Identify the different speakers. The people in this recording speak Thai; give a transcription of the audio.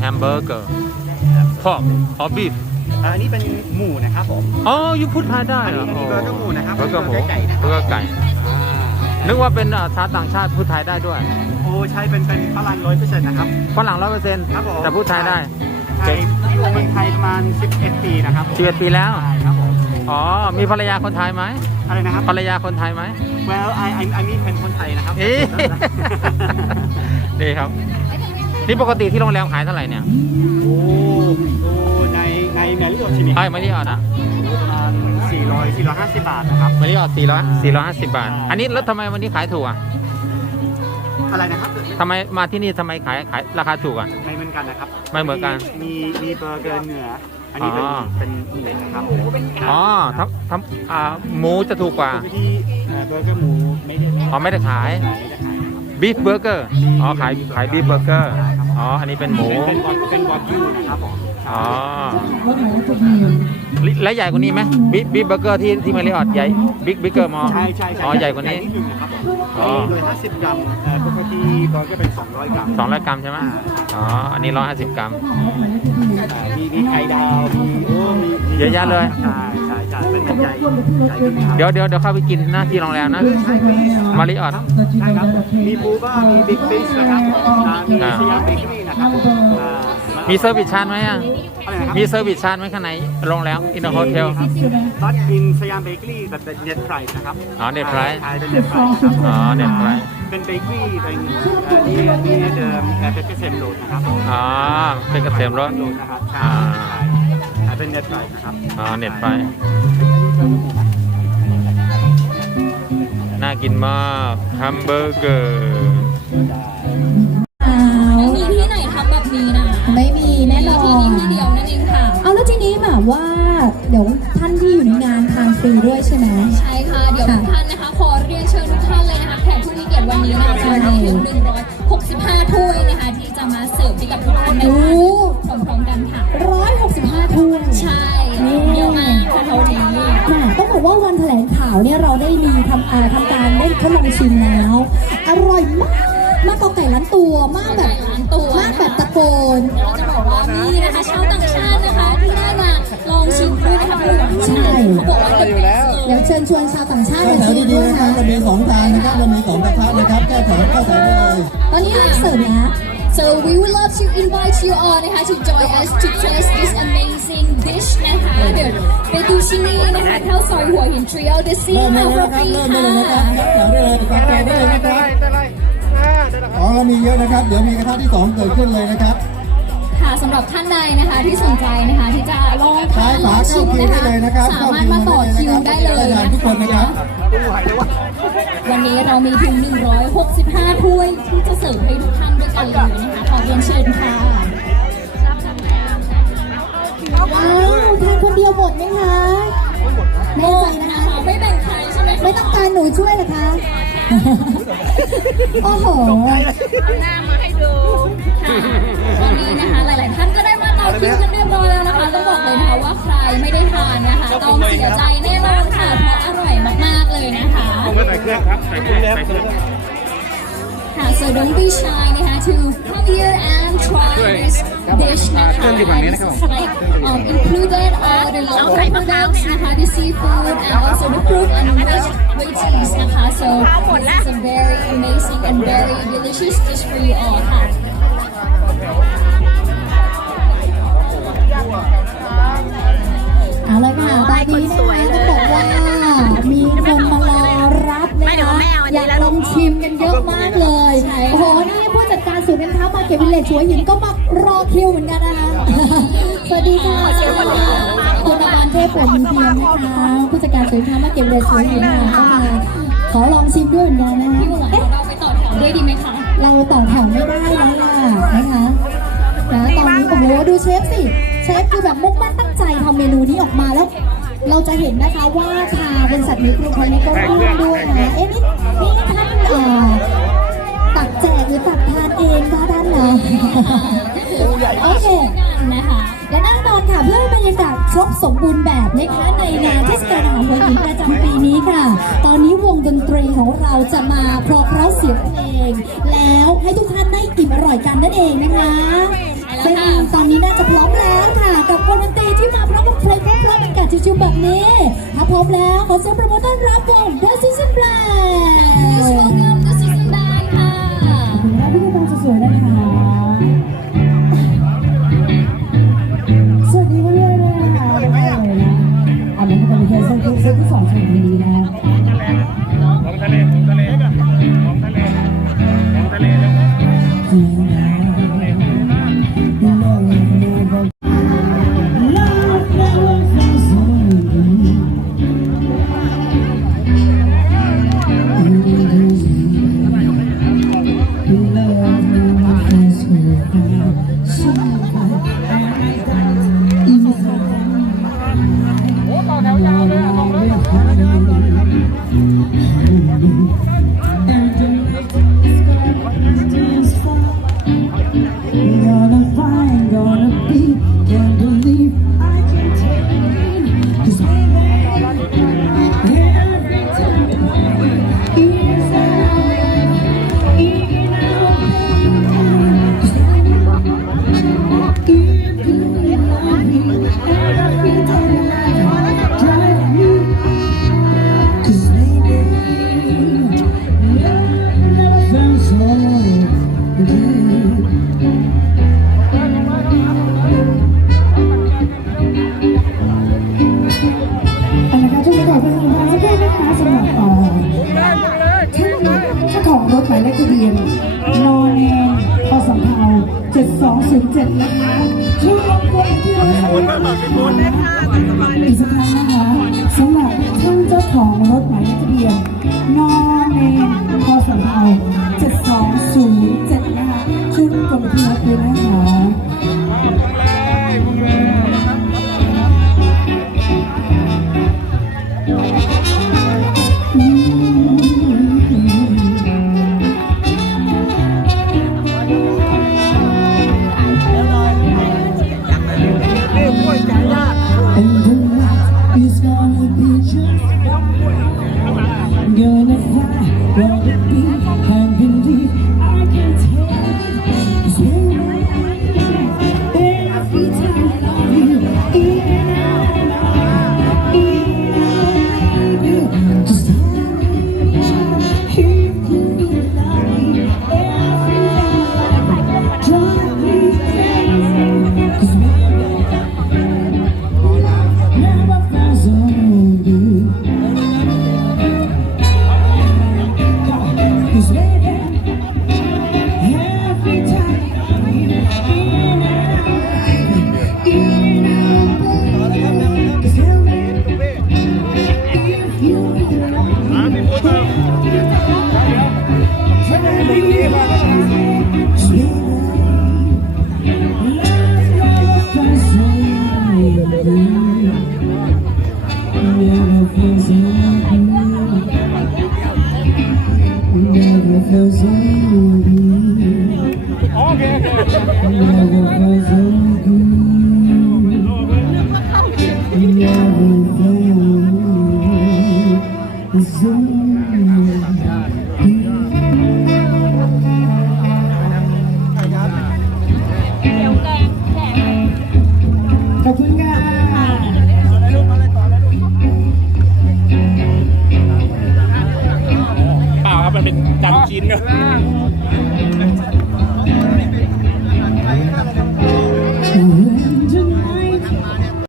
Speaker 1: hamburger it is a hamburger pork or beef
Speaker 2: อันนี้เป็นหมูนะครับผม
Speaker 1: อ๋อยูพูดไทยได้เหรอ
Speaker 2: อันนี้
Speaker 1: โอ้
Speaker 2: เบอร์เกอร์หมูนะครับ
Speaker 1: เบอร์เกอร์หมู
Speaker 2: เบอร์เกอร์ไก่นะครับ
Speaker 1: เบอร์เกอร์ไก่ นึกว่าเป็นอ่าชาวต่างชาติพูดไทยได้ด้วย
Speaker 2: โอ้ใช่เป็นเป็นฝรั่งร้อยเปอร์เซ็นต์นะครับ
Speaker 1: ฝรั่งร้อยเปอร์เซ็นต์
Speaker 2: ครับผม
Speaker 1: แต่พูดไทยได้
Speaker 2: ใช่อยู่เมืองไทยประมาณ 11 ปีนะครับผม
Speaker 1: ชีวิตปีแล้ว
Speaker 2: ใช่ครับผม
Speaker 1: อ๋อ มีภรรยาคนไทยไหม
Speaker 2: อะไรนะครับ
Speaker 1: ภรรยาคนไทยไหม
Speaker 2: well I I I mean เป็นคนไทยนะครับ
Speaker 1: เอ๊ะดีครับ นี่ปกติที่โรงแรมขายเท่าไหร่เนี่ย
Speaker 2: โอ้ดูในในแมรี่โอชิมิ
Speaker 1: ไอ้ไม่ได้ออดอะ
Speaker 2: ประมาณ400 450 บาทนะครับ
Speaker 1: ไม่ได้ออดสี่ร้อยสี่ร้อยห้าสิบบาท อันนี้แล้วทำไมวันนี้ขายถูกอะ
Speaker 2: อะไรนะครับ
Speaker 1: ทำไมมาที่นี่ทำไมขายขายราคาถูกอะ
Speaker 2: ไม่เหมือนกันนะครับ
Speaker 1: ไม่เหมือนกัน
Speaker 2: มีมีเบอร์เกอร์เนื้ออันนี้เป็น
Speaker 1: อ๋อ
Speaker 2: เป็นหมูนะครับ
Speaker 1: อ๋อทำทำอ่าหมูจะถูกกว่า
Speaker 2: ปกติเอ่อเบอร์เกอร์หมูไม่ได้
Speaker 1: อ๋อไม่ได้ขาย
Speaker 2: ไม่ได้ขายนะครับ
Speaker 1: บีฟเบอร์เกอร์ อ๋อขายขายบีฟเบอร์เกอร์ อ๋อ อันนี้เป็นหมู
Speaker 2: เป็นวอเป็นวอกิวนะครับผม
Speaker 1: อ๋อและใหญ่กว่านี้ไหมบีบีฟเบอร์เกอร์ที่ที่มาริออดใหญ่บิ๊กบิ๊กเกอร์มอ
Speaker 2: ใช่ใช่ใช่
Speaker 1: อ๋อใหญ่กว่านี้
Speaker 2: นิดนึงนะครับผม
Speaker 1: อ๋อ
Speaker 2: โดย50กรัมเอ่อปกติเบอร์เกอร์เป็น200กรัม
Speaker 1: สองร้อยกรัมใช่ไหมอ๋ออันนี้ร้อยห้าสิบกรัม
Speaker 2: อ่ามีมีไข่ดาวมีโอ้มีมี
Speaker 1: เยอะแยะเลย
Speaker 2: ใช่ใช่ใช่เป็นใหญ่ใหญ่ขึ้นครับ
Speaker 1: เดี๋ยวเดี๋ยวเดี๋ยวเข้าไปกินหน้าที่โรงแรมนะ
Speaker 2: ใช่มี
Speaker 1: มาริออท
Speaker 2: ใช่ครับ มีบูบ้ามีบิ๊กฟิชนะครับอ่ามี
Speaker 1: อ่า
Speaker 2: สยามเบเกอรี่นะครับอ่า
Speaker 1: มีเซอร์วิสชาร์จไหมอะ
Speaker 2: อะไรนะครับ
Speaker 1: มีเซอร์วิสชาร์จไหมข้างในโรงแรมอินโฮเทล
Speaker 2: บัตอินสยามเบเกอรี่แบบเป็นเน็ตไพรส์นะครับ
Speaker 1: อ๋อ net price
Speaker 2: ใช่เป็นเน็ตไพรส์ครับ
Speaker 1: อ๋อ net price
Speaker 2: เป็นเบเกอรี่เป็นเอ่อที่ที่เดิมเอ่อเป็นเกษมโรดนะครับ
Speaker 1: อ๋อ เป็นเกษมรถ
Speaker 2: โรดนะครับใช่
Speaker 1: อ่า
Speaker 2: ใช่อ่า เป็นเน็ตไพรส์นะครับ
Speaker 1: อ๋อเน็ตไฟน่ากินมากแฮมเบอร์เกอร์
Speaker 3: ไม่มีที่ไหนทำแบบนี้นะ
Speaker 4: ไม่มีแน่นอ
Speaker 3: ที่
Speaker 4: น
Speaker 3: นี่ที่เดียวนั่นเองค่ะ
Speaker 4: เอาแล้วทีนี้แบบว่า เดี๋ยวท่านที่อยู่ในงานทานฟรีด้วยใช่ไหม
Speaker 3: ใช่ค่ะ เดี๋ยวทุกท่านนะคะ ขอเรียนเชิญทุกท่านเลยนะคะ แขกผู้มีเกียรติวันนี้นะคะจะมีถึง165ถ้วยนะคะ ที่จะมาเสิร์ฟให้กับทุกท่านได้ทาน ชิม
Speaker 4: แล้ว อร่อยมากมากกว่าไก่ล้านตัวมากแบบ
Speaker 3: ล้านตัว
Speaker 4: มากแบบตะโกน
Speaker 3: เราจะบอกว่ามีนะคะชาวต่างชาตินะคะที่ได้มาลองชิมด้วยนะคะคุณ
Speaker 4: ใช่
Speaker 3: เขาบอกว่าเป็นอยู่แล้ว
Speaker 4: เดี๋ยวเชิญชวนชาวต่างชาติมา
Speaker 5: แถว
Speaker 4: ชิม
Speaker 5: ดี
Speaker 4: ด้วย
Speaker 5: ๆนะครั
Speaker 4: นะ
Speaker 5: บเรามีสองจานนะครับเรามีสองกระทะนะครับแก้แถวเข้าแถวได้เลย
Speaker 4: ตอนนี้เราเสิร์ฟแล้ว
Speaker 3: So we would love to invite you all นะคะ to join us to taste this amazing dish นะคะเดี๋ยวไปดูที่นี่นะคะข้าวซอยหัวหินทริโอเดซี่
Speaker 5: เริ่มได้
Speaker 3: ค่ะ
Speaker 5: แล้ว
Speaker 3: ฟ
Speaker 5: นะครับ
Speaker 3: รี
Speaker 5: เริ่มได้
Speaker 3: ค่ะ
Speaker 5: เลยนะครับแถวได้เลยนะครับอ๋อเรามีเยอะนะครับ เดี๋ยวมีกระทะที่สองเกิดขึ้นเลยนะครับ
Speaker 3: ค่ะสำหรับท่านใดนะคะที่สนใจนะคะที่จะลองทา
Speaker 5: ซ้าย
Speaker 3: นล
Speaker 5: ขา
Speaker 3: อง
Speaker 5: เข้า
Speaker 3: ชิม
Speaker 5: คิว
Speaker 3: นะ
Speaker 5: ได้
Speaker 3: คะ
Speaker 5: เลยนะครับ
Speaker 3: สามารถมาต่อคิวได้เลย
Speaker 5: ได้
Speaker 3: นะ
Speaker 5: ทุกคนนะครับ
Speaker 3: วันนี้เรามีถึง 165 ถ้วยที่จะเสิร์ฟให้ทุกท่าน ด้วยกันเลยนะคะขอเรียนเชิญค่ะ
Speaker 4: ว้าวทานคนเดียวหมดไหมคะ
Speaker 3: โมดนะคะ ไม่แบ่งใครใช่ไหม
Speaker 4: ไม่ต้องการหนูช่วยเหรอคะ โอ้โห
Speaker 3: ค่ะวันนี้นะคะหลาย ๆ ท่านก็ได้มาต่อคิวกันเรียบร้อยแล้วนะคะต้องบอกเลยนะคะว่าใครไม่ได้ทานนะคะต้องเสียใจแน่นอนค่ะเพราะอร่อยมาก ๆ เลยนะคะ
Speaker 2: ใส่เครื่องครับใส่เครื่องใส่เครื่อง
Speaker 3: ค่ะ so don't be shy นะคะ to come here and try this dish นะคะ This is like um, included all the local products นะคะ the seafood and also the fruit and veg veggies นะคะ so this is a very amazing and very delicious dish for you all ค่ะ
Speaker 4: เอาละค่ะตอนนี้นะคะ เก็ตวิลเลจหัวหินก็มารอคิวเหมือนกันนะคะ สวัสดีค่ะคุณอาบานเทพปวดยินเทียมนะคะผู้จัดการศูนย์การค้ามาเก็ตวิลเลจหัวหินค่ะก็มาขอลองชิมด้วยเหมือนกันนะคะ
Speaker 3: พี่บุ๋ม
Speaker 4: เอ๊ะ
Speaker 3: เราไปต่อแถวด้วยดีไหมคะ
Speaker 4: เราต่อแถวไม่ได้แล้วล่ะนะคะนะตอนนี้โอ้โหดูเชฟสิ เชฟคือแบบมุ่งมั่นตั้งใจทำเมนูนี้ออกมาแล้วเราจะเห็นนะคะว่าชาบริษัทนี้กรุงไทยนี้ก็ร่วมด้วยนะเอ๊ะนี่นี่ท่านเอ่อตัก แจกหรือตักทานเองคะท่านเรอโอเค
Speaker 3: นะคะ
Speaker 4: และแน่นอนค่ะเพื่อให้บรรยากาศ
Speaker 6: ครบสมบูรณ์แบบนะคะในงานเทศกาลอาหารหัวหินประจำปีนี้ค่ะ ตอนนี้วงดนตรีของเราจะมาพราะเพราะเสียงเพลง แล้วให้ทุกท่านได้อิ่มอร่อยกันนั่นเองนะคะซึ่งตอนนี้น่าจะพร้อมแล้วค่ะ กับวงดนตรีที่มาพร้อมกับเพลงเพราะๆบรรยากาศชิวๆแบบนี้ถ้าพร้อมแล้วขอเสียงประมือต้อนรับวง The Season Band แ